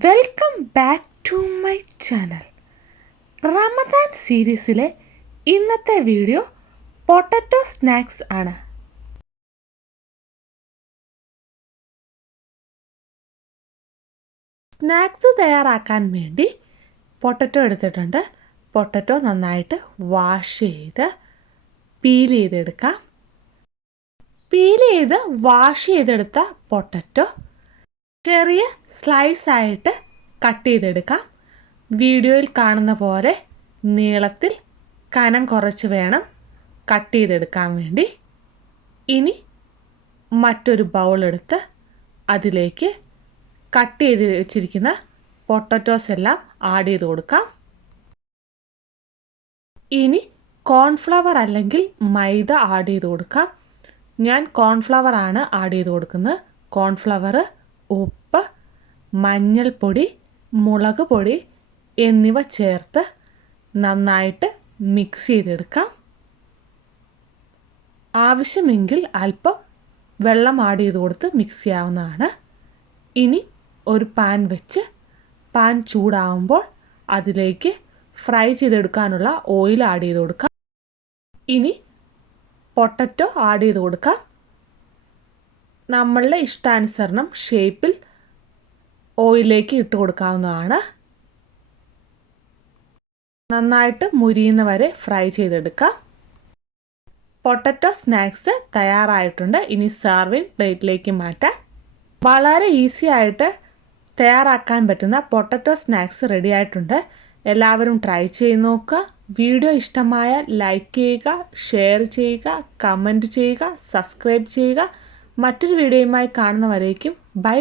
Welcome back to my channel. Ramadan സീരീസിലെ ഇന്നത്തെ video potato snacks ആണ്. സ്നാക്സ് തയ്യാറാക്കാൻ വേണ്ടി പൊട്ടറ്റോ എടുത്തിട്ടുണ്ട്. പൊട്ടറ്റോ നന്നായിട്ട് വാഷ് ചെയ്ത് പീൽ ചെയ്തെടുക്കാം. പീൽ ചെയ്ത് വാഷ് ചെയ്തെടുത്ത പൊട്ടറ്റോ ചെറിയ സ്ലൈസ് ആയിട്ട് കട്ട് ചെയ്തെടുക്കാം. വീഡിയോയിൽ കാണുന്ന പോലെ നീളത്തിൽ കനം കുറച്ച് വേണം കട്ട് ചെയ്തെടുക്കാൻ വേണ്ടി. ഇനി മറ്റൊരു ബൗൾ എടുത്ത് അതിലേക്ക് കട്ട് ചെയ്ത് വെച്ചിരിക്കുന്ന പൊട്ടറ്റോസ് എല്ലാം ആഡ് ചെയ്ത് കൊടുക്കാം. ഇനി കോൺഫ്ലവർ അല്ലെങ്കിൽ മൈദ ആഡ് ചെയ്ത് കൊടുക്കാം. ഞാൻ കോൺഫ്ലവർ ആണ് ആഡ് ചെയ്ത് കൊടുക്കുന്നത്. കോൺഫ്ലവർ, ഉപ്പ്, മഞ്ഞൾപ്പൊടി, മുളക് പൊടി എന്നിവ ചേർത്ത് നന്നായിട്ട് മിക്സ് ചെയ്തെടുക്കാം. ആവശ്യമെങ്കിൽ അല്പം വെള്ളം ആഡ് ചെയ്ത് കൊടുത്ത് മിക്സ് ചെയ്യാവുന്നതാണ്. ഇനി ഒരു പാൻ വെച്ച് പാൻ ചൂടാവുമ്പോൾ അതിലേക്ക് ഫ്രൈ ചെയ്തെടുക്കാനുള്ള ഓയിൽ ആഡ് ചെയ്ത് കൊടുക്കാം. ഇനി പൊട്ടറ്റോ ആഡ് ചെയ്ത് കൊടുക്കാം. നമ്മളുടെ ഇഷ്ടാനുസരണം ഷേപ്പിൽ ഓയിലേക്ക് ഇട്ട് കൊടുക്കാവുന്നതാണ്. നന്നായിട്ട് മുരിയുന്ന വരെ ഫ്രൈ ചെയ്തെടുക്കാം. പൊട്ടറ്റോ സ്നാക്സ് തയ്യാറായിട്ടുണ്ട്. ഇനി സർവിങ് പ്ലേറ്റിലേക്ക് മാറ്റാം. വളരെ ഈസി ആയിട്ട് തയ്യാറാക്കാൻ പറ്റുന്ന പൊട്ടറ്റോ സ്നാക്സ് റെഡി ആയിട്ടുണ്ട്. എല്ലാവരും ട്രൈ ചെയ്ത് നോക്കുക. വീഡിയോ ഇഷ്ടമായാൽ ലൈക്ക് ചെയ്യുക, ഷെയർ ചെയ്യുക, കമൻറ്റ് ചെയ്യുക, സബ്സ്ക്രൈബ് ചെയ്യുക. മറ്റൊരു വീഡിയോയുമായി കാണുന്നവരേക്കും ബൈ.